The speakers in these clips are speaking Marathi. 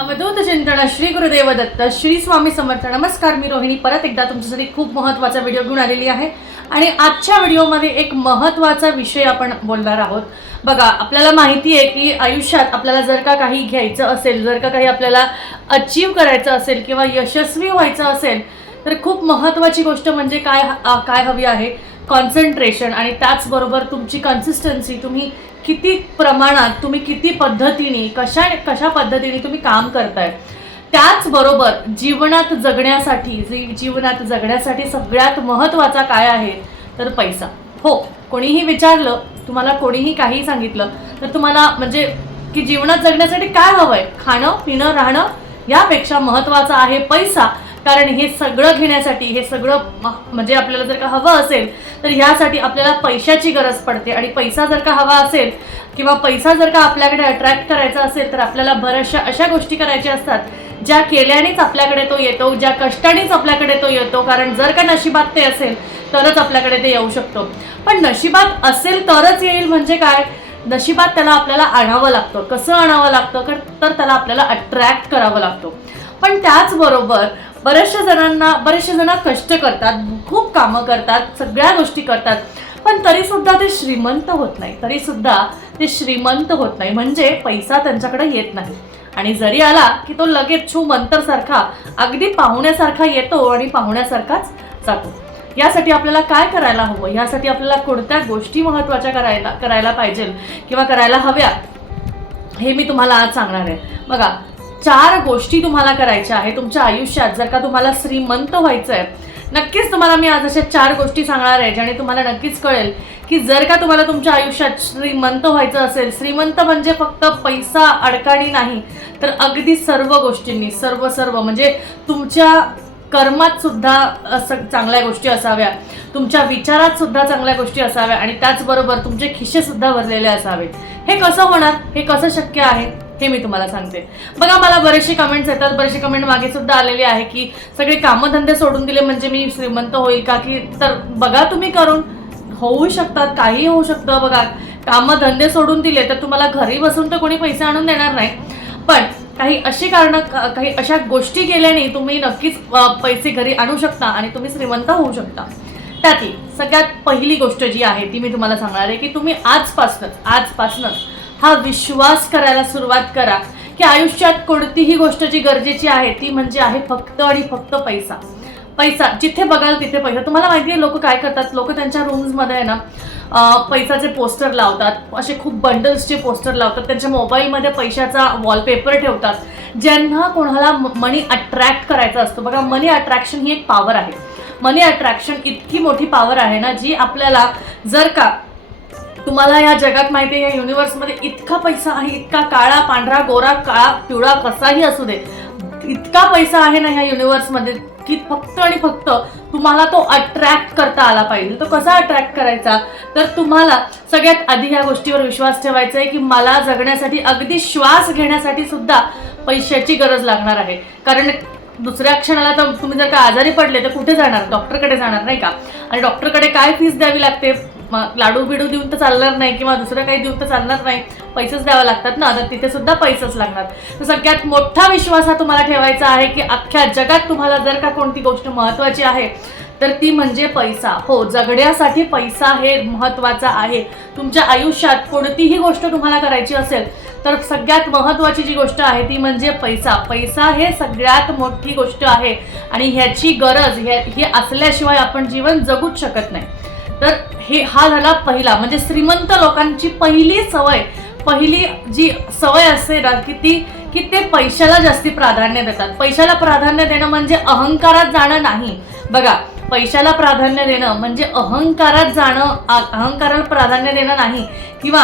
अवधूत चिंतन श्री गुरुदेव दत्त श्री स्वामी समर्थ. नमस्कार मी रोहिणी. परत एकदा तुमच्यासाठी खूप महत्त्वाचा व्हिडिओ घेऊन आलेली आहे. आणि आजच्या व्हिडिओमध्ये एक महत्त्वाचा विषय आपण बोलणार आहोत. बघा आपल्याला माहिती आहे की आयुष्यात आपल्याला जर का काही घ्यायचं असेल जर का काही आपल्याला अचीव करायचं असेल किंवा यशस्वी व्हायचं असेल तर खूप महत्त्वाची गोष्ट म्हणजे काय काय हवी आहे? कॉन्सन्ट्रेशन आणि त्याचबरोबर तुमची कन्सिस्टन्सी तुम्ही किती प्रमाणात तुम्ही किती पद्धतीने कशा कशा पद्धतीने तुम्ही काम करताय? त्याचबरोबर जीवनात जगण्यासाठी जी- जीवनात जगण्यासाठी सगळ्यात महत्त्वाचा काय आहे? तर पैसा. हो कोणीही विचारलं तुम्हाला कोणीही काही सांगितलं तर तुम्हाला म्हणजे की जीवनात जगण्यासाठी काय हवंय? खाणं पिणं राहणं यापेक्षा महत्त्वाचं आहे पैसा. कारण हे सगळं घेण्यासाठी हे सगळं म्हणजे आपल्याला जर का हवं असेल तर ह्यासाठी आपल्याला पैशाची गरज पडते. आणि पैसा जर का हवा असेल किंवा पैसा जर का आपल्याकडे अट्रॅक्ट करायचा असेल तर आपल्याला बऱ्याचशा अशा गोष्टी करायच्या असतात ज्या केल्यानेच आपल्याकडे तो येतो ज्या कष्टानेच आपल्याकडे तो येतो. कारण जर का नशिबात ते असेल तरच आपल्याकडे ते येऊ शकतो. पण नशिबात असेल तरच येईल म्हणजे काय? नशिबात त्याला आपल्याला आणावं लागतं. कसं आणावं लागतं? तर त्याला आपल्याला अट्रॅक्ट करावं लागतो. पण त्याचबरोबर बऱ्याचशा जणांना बरेचसे जण कष्ट करतात खूप कामं करतात सगळ्या गोष्टी करतात पण तरी सुद्धा ते श्रीमंत होत नाही. तरी सुद्धा ते श्रीमंत होत नाही. म्हणजे पैसा त्यांच्याकडे येत नाही. आणि जरी आला की तो लगेच छू मंतरसारखा अगदी पाहुण्यासारखा येतो आणि पाहुण्यासारखाच जातो. यासाठी आपल्याला काय करायला हवं? यासाठी आपल्याला कोणत्या गोष्टी महत्त्वाच्या करायला करायला पाहिजे किंवा करायला हव्या? हे मी तुम्हाला आज सांगणार आहे. बघा चार गोष्टी तुम्हाला करायच्या आहे तुमच्या आयुष्यात जर का तुम्हाला श्रीमंत व्हायचं आहे नक्कीच तुम्हाला मी आज अशा चार गोष्टी सांगणार आहे ज्याने तुम्हाला नक्कीच कळेल की जर का तुम्हाला तुमच्या आयुष्यात श्रीमंत व्हायचं असेल श्रीमंत म्हणजे फक्त पैसा अडकाणी नाही तर अगदी सर्व गोष्टींनी सर्व सर्व म्हणजे तुमच्या कर्मात सुद्धा असं चांगल्या गोष्टी असाव्या तुमच्या विचारात सुद्धा चांगल्या गोष्टी असाव्या आणि त्याचबरोबर तुमचे खिशे सुद्धा भरलेले असावेत. हे कसं होणार? हे कसं शक्य आहे? हे मी तुम्हाला सांगते. बघा मला बरेचसे कमेंट्स येतात. बरेचसे कमेंट मागे सुद्धा आलेले आहे की सगळे कामधंदे सोडून दिले म्हणजे मी श्रीमंत होईल का? की तर बघा तुम्ही करून. होऊ शकतात काही होऊ शकतं बघा. कामधंदे सोडून दिले तर तुम्हाला घरी बसून तर कोणी पैसे आणून देणार नाही. पण काही अशी कारणं काही अशा गोष्टी केल्याने तुम्ही नक्कीच पैसे घरी आणू शकता आणि तुम्ही श्रीमंत होऊ शकता. त्यातली सगळ्यात पहिली गोष्ट जी आहे ती मी तुम्हाला सांगणार आहे की तुम्ही आजपासूनच आजपासूनच हा विश्वास करायला सुरुवात करा की आयुष्यात कोणतीही गोष्ट जी गरजेची आहे ती म्हणजे आहे फक्त आणि फक्त पैसा. पैसा. जिथे बघाल तिथे पैसा. तुम्हाला माहिती आहे लोक काय करतात? लोक त्यांच्या रूम्समध्ये आहे ना पैसाचे पोस्टर लावतात. असे खूप बंडल्सचे पोस्टर लावतात. त्यांच्या मोबाईलमध्ये पैशाचा वॉलपेपर ठेवतात. ज्यांना कोणाला मनी अट्रॅक्ट करायचा असतो. बघा मनी अट्रॅक्शन ही एक पॉवर आहे. मनी अट्रॅक्शन इतकी मोठी पॉवर आहे ना जी आपल्याला जर का तुम्हाला या जगात माहिती आहे या युनिव्हर्समध्ये इतका पैसा आहे इतका काळा पांढरा गोरा काळा पिवळा कसाही असू दे इतका पैसा आहे ना ह्या युनिव्हर्समध्ये की फक्त आणि फक्त तुम्हाला तो अट्रॅक्ट करता आला पाहिजे. तो कसा अट्रॅक्ट करायचा? तर तुम्हाला सगळ्यात आधी ह्या गोष्टीवर विश्वास ठेवायचा आहे की मला जगण्यासाठी अगदी श्वास घेण्यासाठी सुद्धा पैशाची गरज लागणार आहे. कारण दुसऱ्या क्षणाला तर तुम्ही जर का आजारी पडले तर कुठे जाणार? डॉक्टरकडे जाणार नाही का? आणि डॉक्टरकडे काय फीस द्यावी लागते? मग लाडू बिडू देऊन तर चालणार नाही किंवा दुसरं काही देऊन तर चालणार नाही. पैसेच द्यावे लागतात ना. तर तिथे सुद्धा पैसेच लागणार. तर सगळ्यात मोठा विश्वास हा तुम्हाला ठेवायचा आहे की अख्ख्या जगात तुम्हाला जर का कोणती गोष्ट महत्त्वाची आहे तर ती म्हणजे पैसा. हो जगण्यासाठी पैसा हे महत्त्वाचा आहे. तुमच्या आयुष्यात कोणतीही गोष्ट तुम्हाला करायची असेल तर सगळ्यात महत्त्वाची जी गोष्ट आहे ती म्हणजे पैसा. पैसा हे सगळ्यात मोठी गोष्ट आहे. आणि ह्याची गरज ह्या हे असल्याशिवाय आपण जीवन जगूच शकत नाही. तर हे हा झाला पहिला. म्हणजे श्रीमंत लोकांची पहिली सवय पहिली जी सवय असते ना की ती की ते पैशाला जास्ती प्राधान्य देतात. पैशाला प्राधान्य देणं म्हणजे अहंकारात जाणं नाही. बघा पैशाला प्राधान्य देणं म्हणजे अहंकारात जाणं अहंकाराला प्राधान्य देणं नाही. किंवा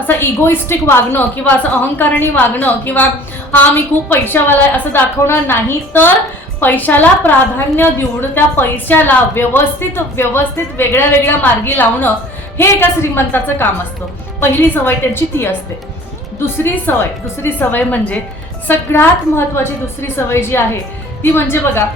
असं इगोइस्टिक वागणं किंवा असं अहंकारणी वागणं किंवा हा मी खूप पैशावाला आहे असं दाखवणं नाही. तर पैशाला प्राधान्य देऊन त्या पैशाला व्यवस्थित व्यवस्थित वेगळ्या वेगळ्या मार्गी लावणं हे एका श्रीमंताचं काम असतं. पहिली सवय त्यांची ती असते. दुसरी सवय दुसरी सवय म्हणजे सगळ्यात महत्त्वाची दुसरी सवय जी आहे ती म्हणजे बघा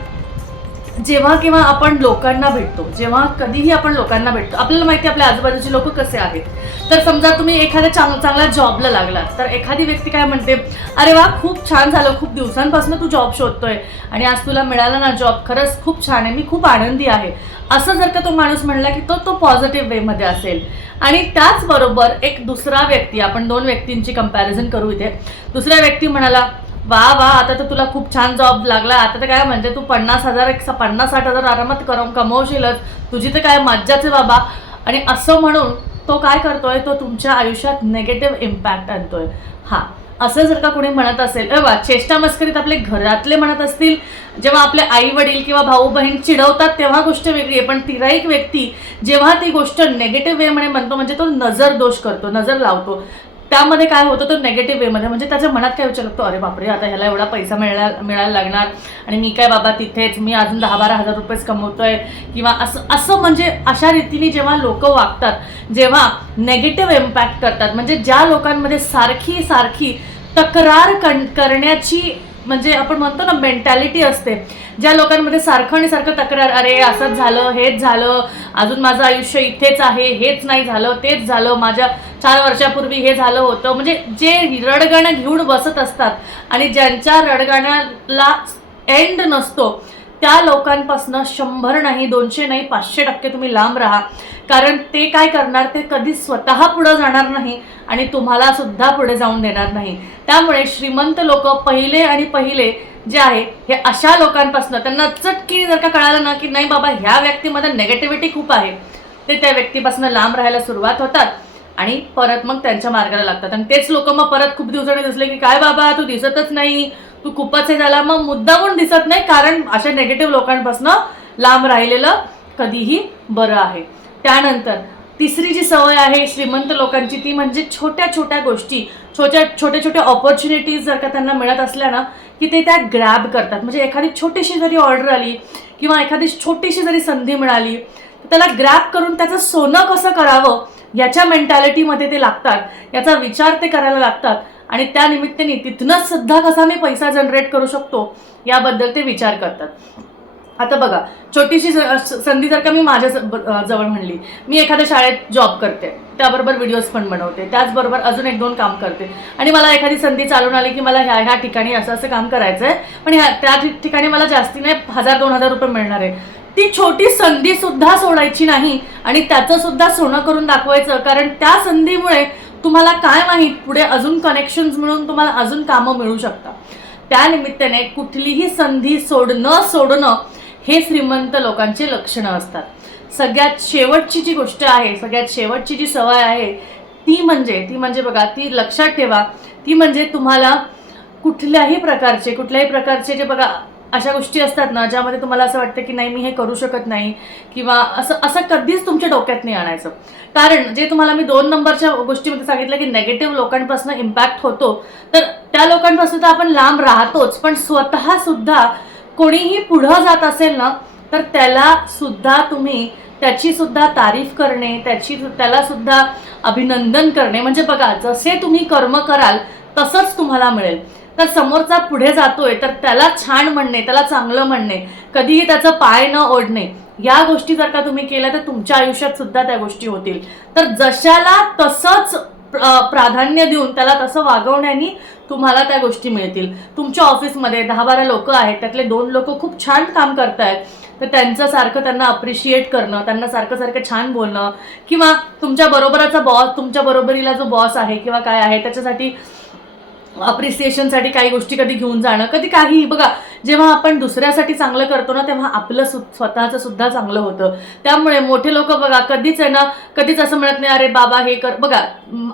जेव्हा केव्हा आपण लोकांना भेटतो जेव्हा कधीही आपण लोकांना भेटतो आपल्याला माहिती आहे आपल्या आजूबाजूचे लोक कसे आहेत. तर समजा तुम्ही एखाद्या चांग चांगल्या जॉबला लागलात तर एखादी व्यक्ती काय म्हणते अरे वा खूप छान झालं खूप दिवसांपासून तू जॉब शोधतोय आणि आज तुला मिळाला ना जॉब खरंच खूप छान आहे मी खूप आनंदी आहे. असं जर का तो माणूस म्हणला की तो तो पॉझिटिव्ह वेमध्ये असेल. आणि त्याचबरोबर एक दुसरा व्यक्ती आपण दोन व्यक्तींची कंपॅरिझन करू इथे. दुसरा व्यक्ती म्हणाला वा वा आता तर तुला खूप छान जॉब लागला. आता तर काय म्हणजे तू पन्नास हजार एक पन्नास साठ हजार आरामात करम कमवशीलच. तुझी तर काय मज्जाच आहे बाबा. आणि असं म्हणून तो काय करतोय तो तुमच्या आयुष्यात नेगेटिव्ह इम्पॅक्ट आणतोय. हा असं जर का कोणी म्हणत असेल अरे वा चेष्टा मस्करीत आपले घरातले म्हणत असतील जेव्हा आपले आई वडील किंवा भाऊ बहीण चिडवतात तेव्हा गोष्ट वेगळी आहे. पण तिराईक व्यक्ती जेव्हा ती गोष्ट नेगेटिव्ह वेमध्ये म्हणतो म्हणजे तो नजर दोष करतो नजर लावतो. त्यामध्ये काय होतं तर नेगेटिव्ह वेमध्ये म्हणजे त्याच्या मनात काय विचार लागतो? अरे बापरे आता ह्याला एवढा पैसा मिळायला मिळायला लागणार आणि मी काय बाबा तिथेच मी अजून दहा बारा हजार रुपयेच कमवतोय किंवा असं असं म्हणजे अशा रीतीने जेव्हा लोक वागतात जेव्हा नेगेटिव्ह इम्पॅक्ट करतात म्हणजे ज्या लोकांमध्ये सारखी सारखी तक्रार कण करण्याची म्हणजे आपण म्हणतो ना मेंटॅलिटी असते. ज्या लोकांमध्ये सारखं आणि सारखं तक्रार अरे असंच झालं हेच झालं अजून माझं आयुष्य इथेच आहे हेच नाही झालं तेच झालं माझ्या चार वर्षापूर्वी हे झालं होतं. म्हणजे जे रडगाणं घेऊन बसत असतात आणि ज्यांच्या रडगाण्याला एंड नसतो त्या लोकांपासून शंभर नाही दोनशे नाही पाचशे टक्के तुम्ही लांब राहा. कारण ते काय करणार ते कधी स्वतः पुढं जाणार नाही आणि तुम्हाला सुद्धा पुढे जाऊन देणार नाही. त्यामुळे श्रीमंत लोक पहिले आणि पहिले जे आहे हे अशा लोकांपासून त्यांना चटकी जर का कळालं ना की नाही बाबा ह्या व्यक्तीमध्ये नेगेटिव्हिटी खूप आहे ते त्या व्यक्तीपासून लांब राहायला सुरुवात होतात आणि परत मग त्यांच्या मार्गाला लागतात. आणि तेच लोक मग परत खूप दिवसांनी दिसले की काय बाबा तू दिसतच नाही तू खूपच हे झाला. मग मुद्दामून दिसत नाही कारण अशा नेगेटिव्ह लोकांपासून लांब राहिलेलं कधीही बरं आहे. त्यानंतर तिसरी जी सवय आहे श्रीमंत लोकांची ती म्हणजे छोट्या छोट्या गोष्टी छोट्या छोट्या छोट्या ऑपॉर्च्युनिटीज जर का त्यांना मिळत असल्या ना की ते त्या ग्रॅब करतात. म्हणजे एखादी छोटीशी जरी ऑर्डर आली किंवा एखादी छोटीशी जरी संधी मिळाली तर त्याला ग्रॅब करून त्याचं सोनं कसं करावं याच्या मेंटॅलिटीमध्ये ते लागतात. याचा विचार ते करायला लागतात. आणि त्या निमित्ताने तिथनंच सुद्धा कसा मी पैसा जनरेट करू शकतो याबद्दल ते विचार करतात. आता बघा छोटीशी संधी जर का मी माझ्या जवळ म्हणली मी एखाद्या शाळेत जॉब करते त्याबरोबर व्हिडिओज पण बनवते त्याचबरोबर अजून एक दोन काम करते. आणि मला एखादी संधी चालून आली की मला ह्या ह्या ठिकाणी असं असं काम करायचं आहे पण ह्या त्या ठि- ठिकाणी मला जास्ती नाही हजार दोन हजार रुपये मिळणार आहे. ती छोटी संधी सुद्धा सोडायची नाही आणि त्याचं सुद्धा सोनं करून दाखवायचं कारण त्या संधीमुळे तुम्हाला काय माहीत? पुढे अजून कनेक्शन्स मिळून तुम्हाला अजून कामं मिळू शकतात. त्या निमित्ताने कुठलीही संधी सोडणं सोडणं हे श्रीमंत लोकांचे लक्षणं असतात. सगळ्यात शेवटची जी गोष्ट आहे सगळ्यात शेवटची जी सवय आहे ती म्हणजे ती म्हणजे बघा ती लक्षात ठेवा. ती म्हणजे तुम्हाला कुठल्याही प्रकारचे कुठल्याही प्रकारचे जे बघा अशा गोष्टी असतात ना ज्यामध्ये तुम्हाला असं वाटतं की नाही मी हे करू शकत नाही किंवा असं असं कधीच तुमच्या डोक्यात नाही आणायचं. कारण जे तुम्हाला मी दोन नंबरच्या गोष्टीमध्ये सांगितलं की नेगेटिव्ह लोकांपासून इम्पॅक्ट होतो तर त्या लोकांपासून तर आपण लांब राहतोच पण स्वतःसुद्धा कोणीही पुढं जात असेल ना तर त्याला सुद्धा तुम्ही त्याची सुद्धा तारीफ करणे त्याची त्याला सुद्धा अभिनंदन करणे. म्हणजे बघा जसे तुम्ही कर्म कराल तसंच तुम्हाला मिळेल. तर समोरचा पुढे जातोय तर त्याला छान म्हणणे त्याला चांगलं म्हणणे कधीही त्याचं पाय न ओढणे या गोष्टी जर का तुम्ही केल्या तर तुमच्या आयुष्यात सुद्धा त्या गोष्टी होतील. तर जशाला तसंच प्राधान्य देऊन त्याला तसं वागवण्याने तुम्हाला त्या गोष्टी मिळतील. तुमच्या ऑफिसमध्ये दहा बारा लोक आहेत त्यातले दोन लोक खूप छान काम करतायत तर त्यांचं सारखं त्यांना अप्रिशिएट करणं त्यांना सारखं सारखं छान बोलणं किंवा तुमच्या बरोबराचा बॉस तुमच्या बरोबरीला जो बॉस आहे किंवा काय आहे त्याच्यासाठी अप्रिसिएशनसाठी काही गोष्टी कधी घेऊन जाणं कधी काही बघा जेव्हा आपण दुसऱ्यासाठी चांगलं करतो ना तेव्हा आपलं सु स्वतःचं सुद्धा चांगलं होतं. त्यामुळे मोठे लोक बघा कधीच आहे ना कधीच असं म्हणत नाही अरे बाबा हे कर. बघा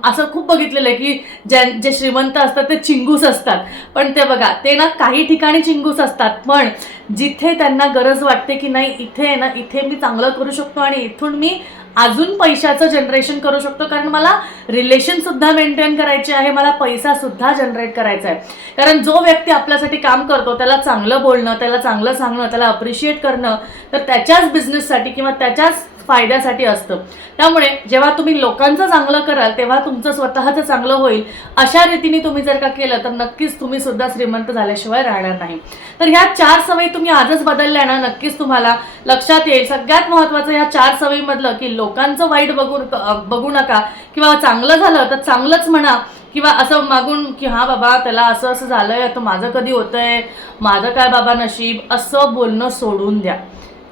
असं खूप बघितलेलं आहे की ज्या जे श्रीमंत असतात ते चिंगूस असतात. पण ते बघा ते ना काही ठिकाणी चिंगूस असतात. पण जिथे त्यांना गरज वाटते की नाही इथे आहे ना इथे मी चांगलं करू शकतो आणि इथून मी अजून पैशाचं जनरेशन करू शकतो. कारण मला रिलेशनसुद्धा मेंटेन करायचे आहे मला पैसासुद्धा जनरेट करायचा आहे. कारण जो व्यक्ती आपल्यासाठी काम करतो त्याला चांगलं बोलणं त्याला चांगलं सांगणं त्याला अप्रिशिएट करणं तर त्याच्याच बिझनेससाठी किंवा त्याच्याच फायद्यासाठी असतं. त्यामुळे जेव्हा तुम्ही लोकांचं चांगलं कराल तेव्हा तुमचं स्वतःचं चांगलं होईल अशा रीतीने तुम्ही जर का केलं तर नक्कीच तुम्ही सुद्धा श्रीमंत झाल्याशिवाय राहणार नाही. तर ह्या चार सवयी तुम्ही आजच बदलल्या ना नक्कीच तुम्हाला लक्षात येईल. सगळ्यात महत्त्वाचं ह्या चार सवयीमधलं की लोकांचं वाईट बघू बघू नका किंवा चांगलं झालं तर चांगलंच म्हणा. किंवा असं मागून की हा बाबा त्याला असं असं झालंय तर माझं कधी होतंय माझं काय बाबा नशीब असं बोलणं सोडून द्या.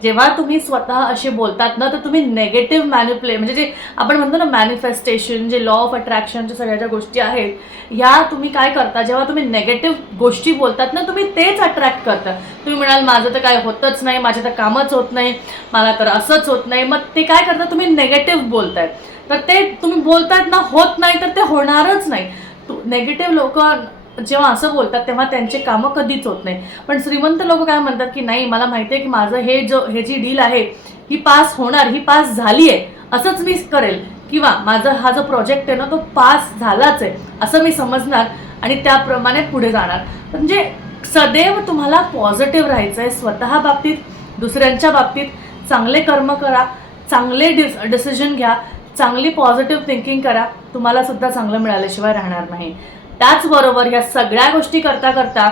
जेव्हा तुम्ही स्वतः असे बोलतात ना तर तुम्ही नेगेटिव्ह मॅन्युप्ले म्हणजे जे आपण म्हणतो ना मॅनिफेस्टेशन जे लॉ ऑफ अट्रॅक्शनच्या सगळ्या ज्या गोष्टी आहेत ह्या तुम्ही काय करता? जेव्हा तुम्ही नेगेटिव्ह गोष्टी बोलतात ना तुम्ही तेच अट्रॅक्ट करता. तुम्ही म्हणाल माझं तर काय होतच नाही माझे तर कामच होत नाही मला तर असंच होत नाही. मग ते काय करता? तुम्ही नेगेटिव्ह बोलताय तर ते तुम्ही बोलतायत ना होत नाही तर ते होणारच नाही. नेगेटिव्ह लोक जेव्हा असं बोलतात तेव्हा त्यांचे कामं कधीच होत नाही. पण श्रीमंत लोक काय म्हणतात की नाही मला माहिती आहे की माझं हे जो हे जी डील आहे ही पास होणार ही पास झाली आहे असंच मी करेल. किंवा माझा हा जो प्रोजेक्ट आहे ना तो पास झालाच आहे. असं मी समजणार आणि त्याप्रमाणे पुढे जाणार. म्हणजे सदैव तुम्हाला पॉझिटिव्ह राहायचं आहे स्वतः बाबतीत दुसऱ्यांच्या बाबतीत. चांगले कर्म करा चांगले डिस डिसिजन घ्या. चांगली पॉझिटिव्ह थिंकिंग करा. तुम्हाला सुद्धा चांगलं मिळाल्याशिवाय राहणार नाही. त्याचबरोबर या सगळ्या गोष्टी करता करता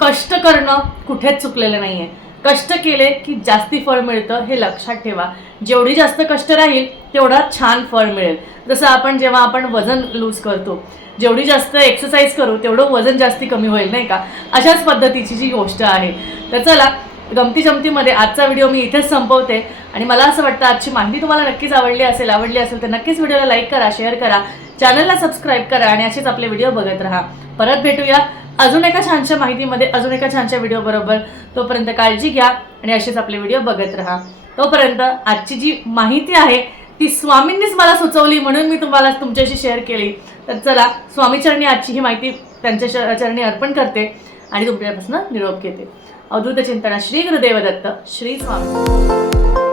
कष्ट करणं कुठेच चुकलेलं नाही आहे कष्ट केले की जास्ती फळ मिळतं हे लक्षात ठेवा. जेवढी जास्त कष्ट राहील तेवढा छान फळ मिळेल. जसं आपण जेव्हा आपण वजन लूज करतो जेवढी जास्त एक्सरसाइज करू तेवढं वजन जास्ती कमी होईल नाही का? अशाच पद्धतीची जी गोष्ट आहे. तर चला गमती जमतीमध्ये आजचा व्हिडिओ मी इथेच संपवते. आणि मला असं वाटतं आजची माहिती तुम्हाला नक्कीच आवडली असेल आवडली असेल तर नक्कीच व्हिडिओला लाईक करा शेअर करा चॅनलला सबस्क्राईब करा आणि असेच आपले व्हिडिओ बघत राहा. परत भेटूया अजून एका छानशा माहितीमध्ये अजून एका छानशा व्हिडिओ बरोबर. तोपर्यंत काळजी घ्या आणि असेच आपले व्हिडिओ बघत राहा. तोपर्यंत आजची जी माहिती आहे ती स्वामींनीच मला सुचवली म्हणून मी तुम्हाला तुमच्याशी शेअर केली. तर चला स्वामीचरणी आजची ही माहिती त्यांच्या चरणी अर्पण करते आणि तुमच्यापासून निरोप घेते. अवधूत चिंतना श्री गुरुदेव दत्त श्री स्वामी